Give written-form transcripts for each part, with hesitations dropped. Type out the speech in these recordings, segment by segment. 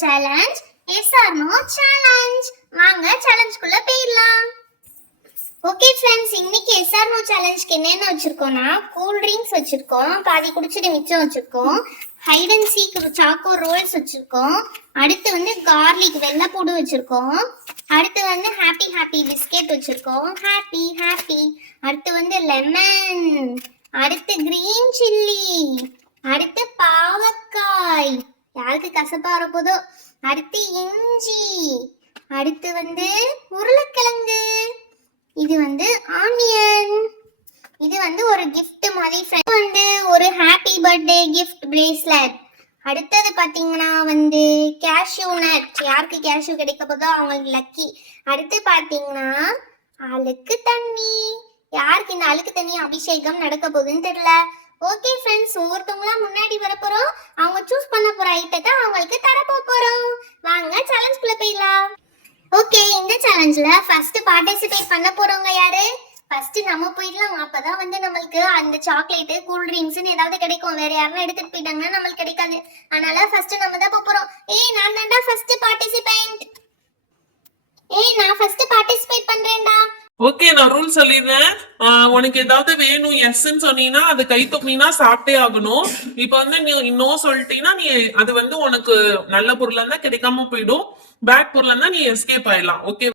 Challenge yes or no challenge. வாங்க சேலஞ்சுக்குள்ள போயிடலாம். ஓகே ஃப்ரெண்ட்ஸ், இன்னைக்கு எஸ் ஆர் நோ சேலஞ்சுக்கு என்னென்ன வச்சிருக்கோம்னா கூல் ட்ரிங்க்ஸ் வச்சிருக்கோம், பாதி குடிச்சிட்டு மிச்சம் வச்சிருக்கோம், hide and seek choco rolls வச்சிருக்கோம், அடுத்து வந்து கார்லிக் வெள்ளைப்பூடு வச்சிருக்கோம், அடுத்து வந்து ஹாப்பி ஹாப்பி பிஸ்கெட் வச்சிருக்கோம், ஹாப்பி ஹாப்பி, அடுத்து வந்து லெமன், அடுத்து கிரீன் சில்லி, அடுத்து பாவக்காய், யாருக்கு கசப்பா வரப்போதோ, அடுத்து இஞ்சி, அடுத்து வந்து உருளைக்கிழங்கு, இது வந்து ஆனியன், இது வந்து ஒரு gift மாதிரி ஃப்ரெண்ட் வந்து ஒரு ஹாப்பி பர்த்டே gift பிரேஸ்லெட். அடுத்தது பாத்தீங்கன்னா வந்து கேஷ்யூ நட், யாருக்கு கேஷ்யூ கிடைக்க போதோ அவங்களுக்கு லக்கி. அடுத்து பாத்தீங்கன்னா அழுக்கு தண்ணி, யாருக்கு இந்த அழுக்கு தண்ணி அபிஷேகம் நடக்க போகுதுன்னு தெரியல. ஓகே ஃப்ரெண்ட்ஸ், ஒவ்வொருத்தவங்களா முன்னாடி வர போறோம், அவங்க சூஸ் பண்ண போற ஐட்டத்தை அவங்களுக்கு தர போறோம். வாங்க சேலஞ்சுக்குள்ள போயிடலாம். ஓகே, இந்த சேலஞ்சில் ஃபர்ஸ்ட் பார்ட்டிசிபேட் பண்ண போறவங்க யாரு? ஃபர்ஸ்ட் நம்ம போயிடலாம், அப்பதான் வந்து நம்மளுக்கு அந்த சாக்லேட்டு கூல் ட்ரிங்க்ஸ்னு ஏதாவது கிடைக்கும். வேற யாரும் எடுத்துட்டு போயிட்டாங்கன்னா நம்மளுக்கு கிடைக்காது. அதனால ஃபர்ஸ்ட் நம்ம தான் போறோம். நான் தான்டா ஃபர்ஸ்ட் பார்ட்டிசிபேட். நான் ஃபர்ஸ்ட் பார்ட்டிசிபேட் பண்றேன்டா. ஓகே, நான் ரூல் சொல்லிடுறேன். உனக்கு ஏதாவது வேணும் எஸ்ன்னு சொன்னீங்கன்னா அது கை தூக்கினா சாப்பிட்டே ஆகணும். இப்ப வந்து நீ இன்னும் சொல்லிட்டீங்கன்னா நீ அது வந்து உனக்கு நல்ல பொருளா இருந்தா கிடைக்காம போயிடும், பேட் பொருளா இருந்தா நீ எஸ்கேப் ஆயிடலாம். ஓகே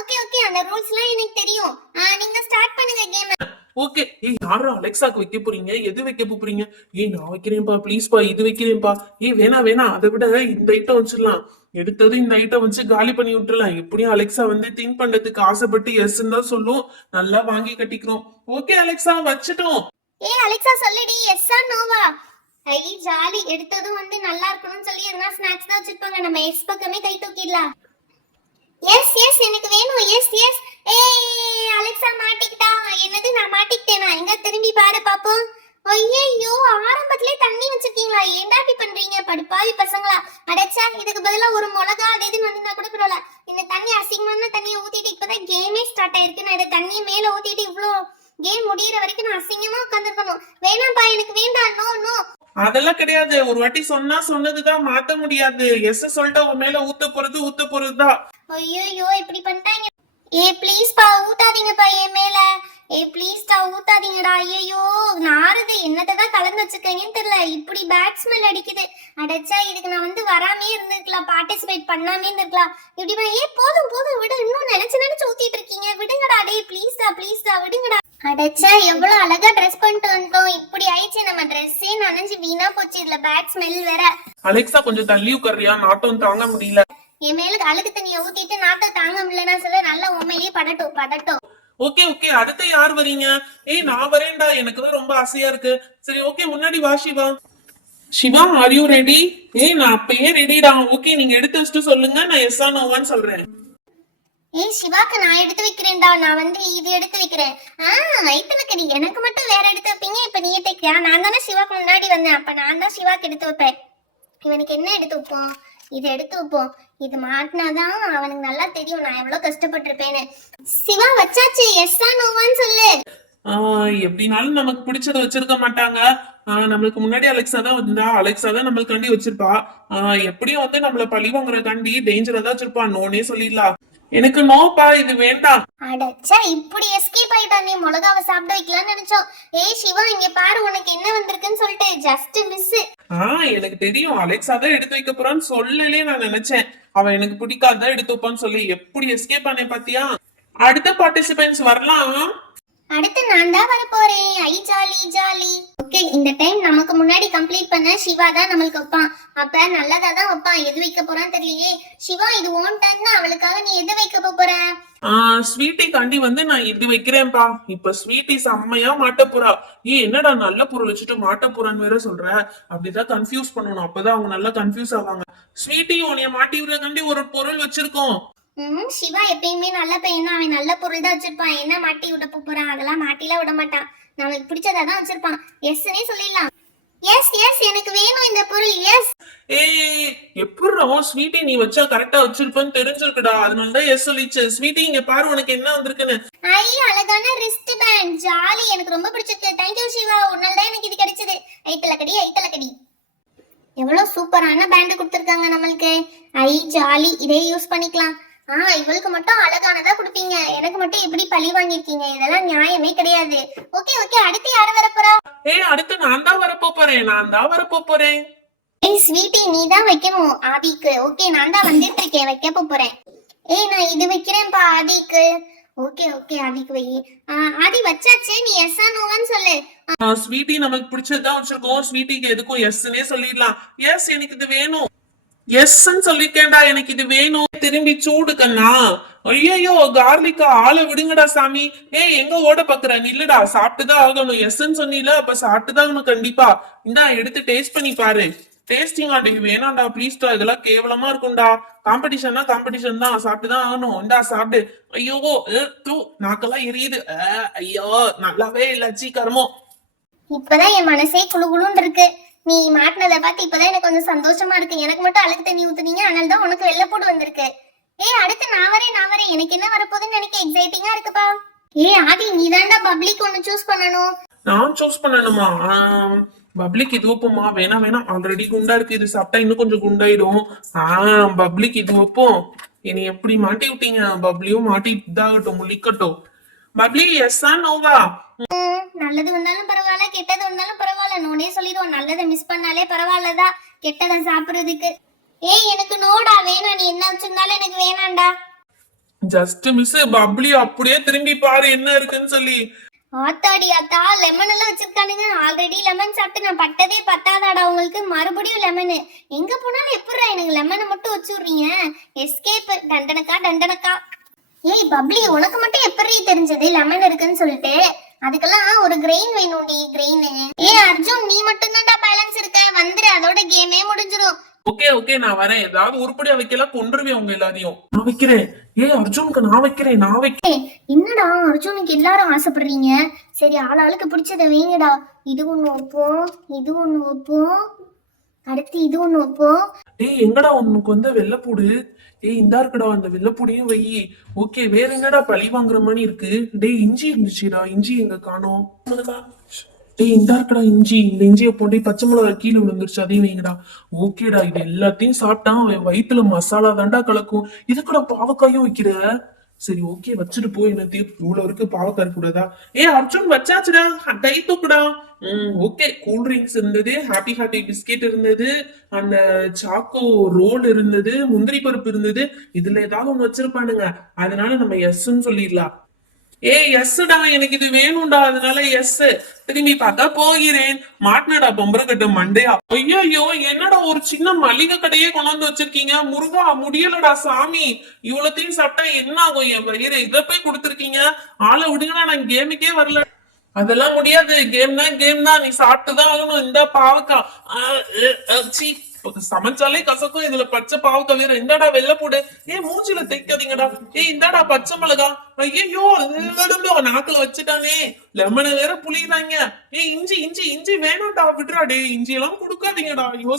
ஓகே ஓகே, அந்த ரூல்ஸ்லாம் எனக்கு தெரியும். நீங்க ஸ்டார்ட் பண்ணுங்க கேம். ஓகே. யாரும் அலெக்சாக்கு வைக்க போறீங்க? எது வைக்க போறீங்க? நான் வைக்கிறேன்ப்பா, ப்ளீஸ்ப்பா, இது வைக்கிறேன்ப்பா. வேணா அதை விட இந்த ஐட்டம் வச்சிடலாம். எடுத்தது இந்த ஐட்டம் வச்சு காலி பண்ணி விட்டுறலாம். எப்படியும் அலெக்சா வந்து திங்க் பண்றதுக்கு ஆசைப்பட்டு எஸ்ன்னு தான் சொல்லும். நல்லா வாங்கி கட்டிக்கிறோம். ஓகே அலெக்சா, வச்சுட்டோம். அலெக்சா சொல்லிடி, எஸ் ஆர் நோவா? ஜாலி. எடுத்ததும் வந்து நல்லா இருக்கணும்னு சொல்லி எதனா ஸ்நாக்ஸ் தான் வச்சிருப்பாங்க, நம்ம எஸ் பக்கமே கை தூக்கிடலாம். எஸ் எஸ், எனக்கு வேணும். S S. அலெக்சா மாட்டிக்கிட்டா. என்னது, நான் மாட்டிக்கிட்டேனா? எங்க திரும்பி பாரு பாப்போம். ஐயோ, ஆரம்பத்திலே தண்ணி வச்சிருக்கீங்களா? ஏன்டா இப்படி பண்றீங்க படுப்பாவி பசங்களா? அடைச்சா, இதுக்கு பதிலா ஒரு மிளகா அது இதுன்னு வந்திருந்தா கூட பரவாயில்ல. இந்த தண்ணி அசிங்கமான தண்ணியை ஊத்திட்டு இப்பதான் கேமே ஸ்டார்ட் ஆயிருக்கு. நான் இந்த தண்ணியை மேல ஊத்திட்டு இவ்வளோ கேம் முடியற வரைக்கும் நான் அசிங்கமா உட்காந்துருக்கணும். வேணாம்பா, எனக்கு வேண்டாம். நோ நோ, அதெல்லாம் கிடையாது. ஒரு வாட்டி சொன்னா சொன்னதுதான், மாத்த முடியாது. எஸ் சொல்லிட்டு உன் மேல ஊத்த போறதுதான். ஐயோ, இப்படி பண்ணிட்டாங்க. ப்ளீஸ் பா, ஊத்தாதீங்கப்பா என் மேல. ப்ளீஸ் டா, ஊத்தாதீங்கடா. ஐயோ, நாரது என்னதான் கலந்து வச்சிருக்கீங்கன்னு தெரியல, இப்படி பேட் ஸ்மெல் அடிக்குது. அடைச்சா, இதுக்கு நான் வந்து வராமே இருந்திருக்கலாம், பார்ட்டிசிபேட் பண்ணாமே இருந்திருக்கலாம். இப்படி போதும் விடு, இன்னும் நினைச்சு ஊத்திட்டு இருக்கீங்க. விடுங்கடா, ப்ளீஸ் டா விடுங்கடா. அடைச்சா, எவ்வளவு அழகா ட்ரெஸ் பண்ணிட்டு வந்துட்டோம், இப்படி ஆயிடுச்சு. நம்ம ட்ரெஸ்ஸே நனைஞ்சு வீணா போச்சு, இதுல பேட் ஸ்மெல் வேற. அலெக்சா கொஞ்சம் தள்ளி உட்காரியா? நாட்டம் தாங்க முடியல. என் மேலுக்கு அழுக்கு தண்ணியை ஊத்திட்டு நாட்டை தாங்க முடியலன்னா சொல்ல, நல்லா உண்மையிலேயே படட்டும். ஓகே அடுத்து யார் வரீங்க? நான் வரேன்டா, எனக்கு தான் ரொம்ப ஆசையா இருக்கு. சரி ஓகே, முன்னாடி வா Siva. Siva, are you ready? நான் அப்பயே ரெடிடா. ஓகே, நீங்க எடுத்து வச்சுட்டு சொல்லுங்க, நான் எஸ் ஆர் நோவான்னு சொல்றேன். சிவாக்கு நான் எடுத்து வைக்கிறேன்டா. நான் வந்து இது எடுத்து வைக்கிறேன். வைத்தலக்கடி, எனக்கு மட்டும் வேற எடுத்து வைப்பீங்க. இப்ப நீ எடுத்துக்கியா? நான் தானே சிவாக்கு முன்னாடி வந்தேன், அப்ப நான் தான் சிவாக்கு எடுத்து வைப்பேன். இவனுக்கு என்ன எடுத்து வைப்போம்? இது எடுத்து வைப்போம். இது மாட்டினாதான் அவனுக்கு நல்லா தெரியும் நான் எவ்வளவு கஷ்டப்பட்டிருப்பேன்னு. சிவா, வச்சாச்சு. எஸ் ஆர் நோவான்னு சொல்லு. எப்படினாலும் நமக்கு பிடிச்சத வச்சிருக்க மாட்டாங்க. நம்மளுக்கு முன்னாடி அலெக்சா தான் வந்தா, அலெக்சா தான் நம்மளுக்காண்டி வச்சிருப்பா. எப்படியும் வந்து நம்மள பழி வாங்குறதுக்காண்டி டேஞ்சரா தான் வச்சிருப்பா. நோனே சொல்லிடலாம். எனக்கு நோப்பா, இது வேண்டாம். அடச்சா, இப்படி எஸ்கேப் ஆயிட்டா. நீ மிளகாவை சாப்பிட வைக்கலாம்னு நினைச்சோம். சிவா, இங்க பாரு, உனக்கு என்ன வந்திருக்குன்னு சொல்லிட்டு ஜஸ்ட் மிஸ். எனக்கு தெரியும் அலெக்சா தான் எடுத்து வைக்க போறான்னு சொல்லலே. நான் நினைச்சேன் அவன் எனக்கு பிடிக்காதான் எடுத்து வைப்பான்னு சொல்லி. எப்படி எஸ்கேப் ஆனே பாத்தியா? அடுத்த பார்ட்டிசிபென்ட்ஸ் வரலாம். அடுத்து நான் தான் வர போறேன். ஜாலி. ஓகே, இந்த டைம் நமக்கு முன்னாடி கம்ப்ளீட் பண்ண சிவா தான் நம்மளுக்கு வைப்பான். அப்ப நல்லதா தான் வைப்பான். எது வைக்க போறான்னு தெரியலையே. சிவா, இது ஓன் டைம் தான், அவளுக்காக நீ எது வைக்க போற? ஸ்வீட்டி காண்டி வந்து நான் இது வைக்கிறேன்ப்பா. இப்ப ஸ்வீட்டி செம்மையா மாட்ட போறா. என்னடா நல்ல பொருள் வச்சுட்டு மாட்ட போறான்னு வேற சொல்ற? அப்படிதான் கன்ஃபியூஸ் பண்ணணும், அப்பதான் அவங்க நல்லா கன்ஃபியூஸ் ஆவாங்க. ஸ்வீட்டி, உன்னைய மாட்டி விடுறதுக்காண்டி ஒரு பொருள் வச்சிருக்கோம். சிவா எப்பயுமே நல்ல பையன், அவன் நல்ல பொருள் தான் வச்சிருப்பான். என்ன மாட்டி விட போறான்? அதெல்லாம் மாட்டிலாம் விட மாட்டான். நமக்கு பிடிச்சதான் வச்சிருப்பான். எஸ்னே சொல்லிடலாம். எஸ் எனக்கு வேணும் இந்த பொருள். எஸ். எப்படிரோ ஸ்வீட்டி நீ வச்சா கரெக்டா வச்சிருப்பேன்னு தெரிஞ்சிருக்குடா, அதனாலதான் எஸ் சொல்லிச்சு. ஸ்வீட்டி, இங்க பாரு உனக்கு என்ன வந்திருக்குன்னு. அழகான ரிஸ்ட் பேண்ட். ஜாலி, எனக்கு ரொம்ப பிடிச்சிருக்கு. தேங்க்யூ சிவா, உன்னால தான் எனக்கு இது கிடைச்சது. ஐத்தலக்கடி. எவ்வளவு சூப்பரான பேண்ட் கொடுத்துருக்காங்க நம்மளுக்கு. ஐ ஜாலி, இதே யூஸ் பண்ணிக்கலாம். இவளுக்கு மட்டும் அழகானதா கொடுப்பீங்க, எனக்கு மட்டும் எப்படி பழி வாங்கிருக்கீங்க? இதெல்லாம் நியாயமே கிடையாது. ஓகே ஓகே, அடுத்து யாரு வரப்போறா? அடுத்து நான் தான் வரப்போ போறேன். ஏய் ஸ்வீட்டி, நீ தான் வைக்கணும் ஆதிக்கு. ஓகே, நான் தான் வந்துட்டு இருக்கேன், வைக்க போறேன். நான் இது வைக்கிறேன்ப்பா ஆதிக்கு. ஓகே ஓகே, ஆதிக்கு வை. ஆதி வச்சாச்சு, நீ எஸ் நோவான்னு சொல்லு. ஸ்வீட்டி நமக்கு பிடிச்சதுதான் வச்சிருக்கோம். ஸ்வீட்டிக்கு எதுக்கும் எஸ்னே சொல்லிடலாம். எஸ் எனக்கு இது வேணும். எஸ்ன்னு சொல்லிருக்கேன்டா, எனக்கு இது வேணும். திரும்பி சூடு கண்ணா. ஐயோ கார்லிக்கா, ஆளை விடுங்கடா சாமி. எங்க ஓட பாக்குற? நில்லுடா, சாப்பிட்டுதான் ஆகணும். எஸ்ன்னு சொன்னீல, அப்ப சாப்பிட்டுதான் ஆகணும் கண்டிப்பா. இந்தா எடுத்து டேஸ்ட் பண்ணி பாரு. டேஸ்டிங் ஆடி வேணாம்டா ப்ளீஸ்டா, இதெல்லாம் கேவலமா இருக்கும்டா. காம்படிஷன்னா காம்படிஷன் தான், சாப்பிட்டுதான் ஆகணும். இந்தா சாப்பிடு. ஐயோ தூ, நாக்கெல்லாம் எரியுது. ஐயோ நல்லாவே இல்ல, சீக்கிரமோ. இப்பதான் என் மனசே குளுகுளுன்னு இருக்கு. நீ மாட்டினதை பார்த்து இப்பதான் எனக்கு கொஞ்சம் சந்தோஷமா இருக்கு. எனக்கு மட்டும் அழுக்கு தண்ணி ஊத்துனீங்க, அதனால தான் உனக்கு வெள்ளைப்பூடு வந்திருக்கு. அடுத்து நான் வரேன். எனக்கு என்ன வரப்போகுதுன்னு எனக்கு எக்ஸைட்டிங்கா இருக்குப்பா. ஆதி, நீ தான்டா பப்ளிக் ஒன்னு சூஸ் பண்ணணும். நான் சூஸ் பண்ணணுமா? பப்ளிக் இது வைப்போமா? வேணாம், ஆல்ரெடி குண்டா இருக்கு. இது சாப்பிட்டா இன்னும் கொஞ்சம் குண்டாயிடும். பப்ளிக் இது வைப்போம். என்னை எப்படி மாட்டி விட்டீங்க? பப்ளியும் மாட்டி இதாகட்டும், முழிக்கட்டும். பப்ளி எஸ்ஸா நோவா? நல்லது வந்தாலும் பரவாயில்ல, கெட்டது வந்தாலும் பரவாயில்ல, நோனே சொல்லிடுவோம். நல்லதை மிஸ் பண்ணாலே பரவாயில்லதான், கெட்டதை சாப்பிடுறதுக்கு. எனக்கு நோடா வேணாம். நீ என்ன வச்சிருந்தாலும் எனக்கு வேணாம்டா. Just miss. பப்ளி அப்படியே திரும்பி பாரு என்ன இருக்குன்னு சொல்லி. ஆத்தாடி ஆத்தா, லெமன் எல்லாம் வச்சிருக்கானுங்க. ஆல்ரெடி லெமன் சாப்பிட்டு நான் பட்டதே பத்தாதாடா உங்களுக்கு, மறுபடியும் லெமனு. எங்க போனாலும் எப்படா எனக்கு லெமனை மட்டும் வச்சு விடுறீங்க? எஸ்கேப், டண்டனக்கா. பப்ளி, உனக்கு மட்டும் எப்படி தெரிஞ்சது லெமன் இருக்குன்னு சொல்லிட்டு? அதுக்கெல்லாம் ஒரு கிரெயின் வேணும்டி, கிரெயின். அர்ஜுன், நீ மட்டும் தான்டா பேலன்ஸ் இருக்க, வந்துரு, அதோட கேமே முடிஞ்சிடும். ஓகே நான் வரேன். ஏதாவது உருப்படியா வைக்கலாம், கொன்றுவேன் உங்க எல்லாரையும். நான் வைக்கிறேன். அர்ஜுனுக்கு நான் வைக்கிறேன். என்னடா அர்ஜுனுக்கு எல்லாரும் ஆசைப்படுறீங்க? சரி, ஆளாளுக்கு பிடிச்சத வைங்கடா. இது ஒண்ணு வைப்போம், இது ஒண்ணு வைப்போம், அடுத்து இது ஒண்ணு வைப்போம். எங்கடா உனக்கு வந்து வெள்ளைப்பூடு? இந்தா இருக்குடா, அந்த வெள்ளைப்பூடியும் வை. ஓகே, வேற என்னடா பழி வாங்குற மாதிரி இருக்கு? இஞ்சி இருந்துச்சுடா, இஞ்சி எங்க காணோம்? இந்தா இருக்கடா இஞ்சி. இந்த இஞ்சியை போட்டு பச்சை மிளகா கீழே விழுந்துருச்சு, அதையும் வைங்கடா. ஓகேடா, இது எல்லாத்தையும் சாப்பிட்டான் வயிற்றுல மசாலா தாண்டா கலக்கும். இதுக்கூட பாவக்காயும் வைக்கிற? சரி ஓகே, வச்சுட்டு போய். என்ன இவ்வளவு இருக்கு, பாவக்காய் கூடாதா? அர்ஜுன் வச்சாச்சுடா, கை தூக்குடா. ஓகே, கூல் ட்ரிங்க்ஸ் இருந்தது, ஹாப்பி பிஸ்கெட் இருந்தது, அந்த சாக்கோ ரோல் இருந்தது, முந்திரி பருப்பு இருந்தது. இதுல ஏதாவது ஒண்ணு வச்சிருப்பானுங்க, அதனால நம்ம எஸ்ன்னு சொல்லிடலாம். எஸ்டா, எனக்கு இது வேணும்டா, அதனால எஸ். திரும்பி பார்த்தா போகிறேன். மாட்டினடா பொம்பரை கட்டு மண்டையா. ஐயோ, என்னடா ஒரு சின்ன மளிகை கடையே கொண்டாந்து வச்சிருக்கீங்க. முருகா, முடியலடா சாமி. இவ்வளத்தையும் சாப்பிட்டா என்ன ஆகும் என் வயிறு? இதை போய் கொடுத்துருக்கீங்க. ஆளை விடுங்கடா, நான் கேமுக்கே வரல. அதெல்லாம் முடியாது, கேம் தான், நீ சாப்பிட்டுதான் ஆகணும். இந்த பாவக்கா சமைச்சாலே கசக்கும், இதுல பச்சை பாவக்கா வேற. இந்தாடா வெள்ளைப்பூடு. மூஞ்சில தைக்காதீங்கடா. இந்தாடா பச்சை மிளகா. ஐயோ, நாக்குல வச்சுட்டானே. லெமனை வேற புளியுறாங்க. இஞ்சி வேணாம்டா, விடுறா. இஞ்சி எல்லாம் கொடுக்காதீங்கடா. ஐயோ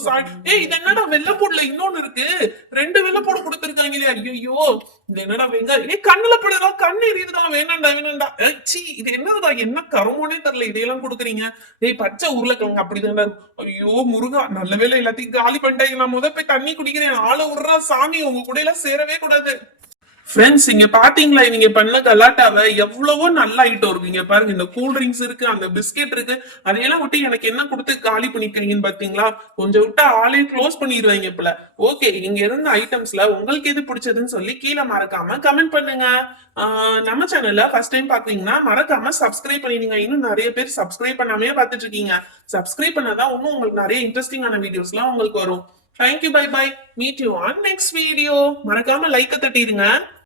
இது என்னடா வெள்ளைப்பூடுல இன்னொன்னு இருக்கு, 2 வெள்ளைப்பூடு கொடுத்துருக்காங்களே. ஐயோ, இது என்னடா வெங்காயம்? கண்ணுல படுதா, கண்ணு எரியுதுடா. வேணாண்டா. இது என்னடா, என்ன கருமோனே தெரியல, இதையெல்லாம் கொடுக்குறீங்க. பச்சை உருளைக்கிழங்கு அப்படிதான்டா. ஐயோ முருகா, நல்ல வேலை எல்லாத்தையும் காலி பண்ணிட்டாங்க. நான் போய் தண்ணி குடிக்கிறேன். ஆளை விடுறா சாமி, உங்க கூட எல்லாம் சேரவே கூடாது. ஃப்ரெண்ட்ஸ், இங்க பாத்தீங்களா நீங்க பண்ண கலாட்டாவை? எவ்வளவோ நல்ல ஐட்டம் இருக்கு. இங்க பாருங்க, இந்த கூல் ட்ரிங்க்ஸ் இருக்கு, அந்த பிஸ்கெட் இருக்கு. அதையெல்லாம் விட்டு எனக்கு என்ன கொடுத்து காலி பண்ணிருக்கீங்கன்னு பாத்தீங்களா? கொஞ்சம் விட்டா ஆளே க்ளோஸ் பண்ணிடுவாங்க போல. ஓகே, இங்க இருந்த ஐட்டம்ஸ்ல உங்களுக்கு எது பிடிச்சதுன்னு சொல்லி கீழே மறக்காம கமெண்ட் பண்ணுங்க. நம்ம சேனல்ல ஃபர்ஸ்ட் டைம் பாக்குறீங்கன்னா மறக்காம சப்ஸ்கிரைப் பண்ணிடுங்க. இன்னும் நிறைய பேர் சப்ஸ்கிரைப் பண்ணாமே பாத்துட்டு இருக்கீங்க. சப்ஸ்கிரைப் பண்ணாதான் இன்னும் உங்களுக்கு நிறைய இன்ட்ரெஸ்டிங்கான வீடியோஸ் எல்லாம் உங்களுக்கு வரும். Thank you, bye. Meet you on next video. மறக்காம லைக் தட்டிடுங்க.